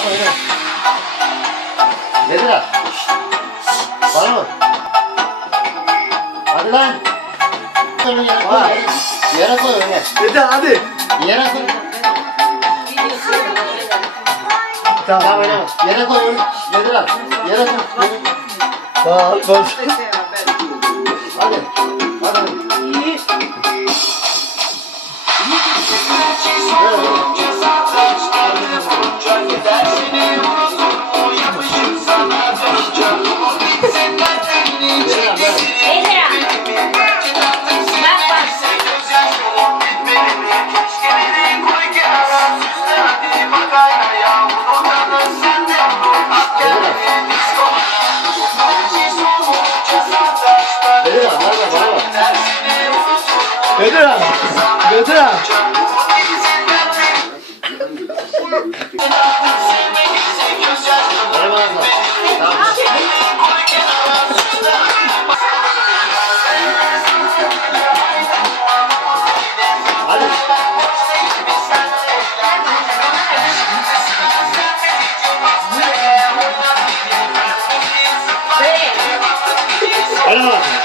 Bak öyle. Dediler. Bana bak. Hadi lan. Öyle yere koy. Var. Yere, koy öyle. Dede hadi. Yere koy. Tamam. Tamam öyle. Yere koy öyle. Dediler. Yere koy. Tamam. Tamam. Hadi. Hadi. hadi. Böyle, Dede. Bana bak. Tamam. Hadi. Böyle. Bana bak.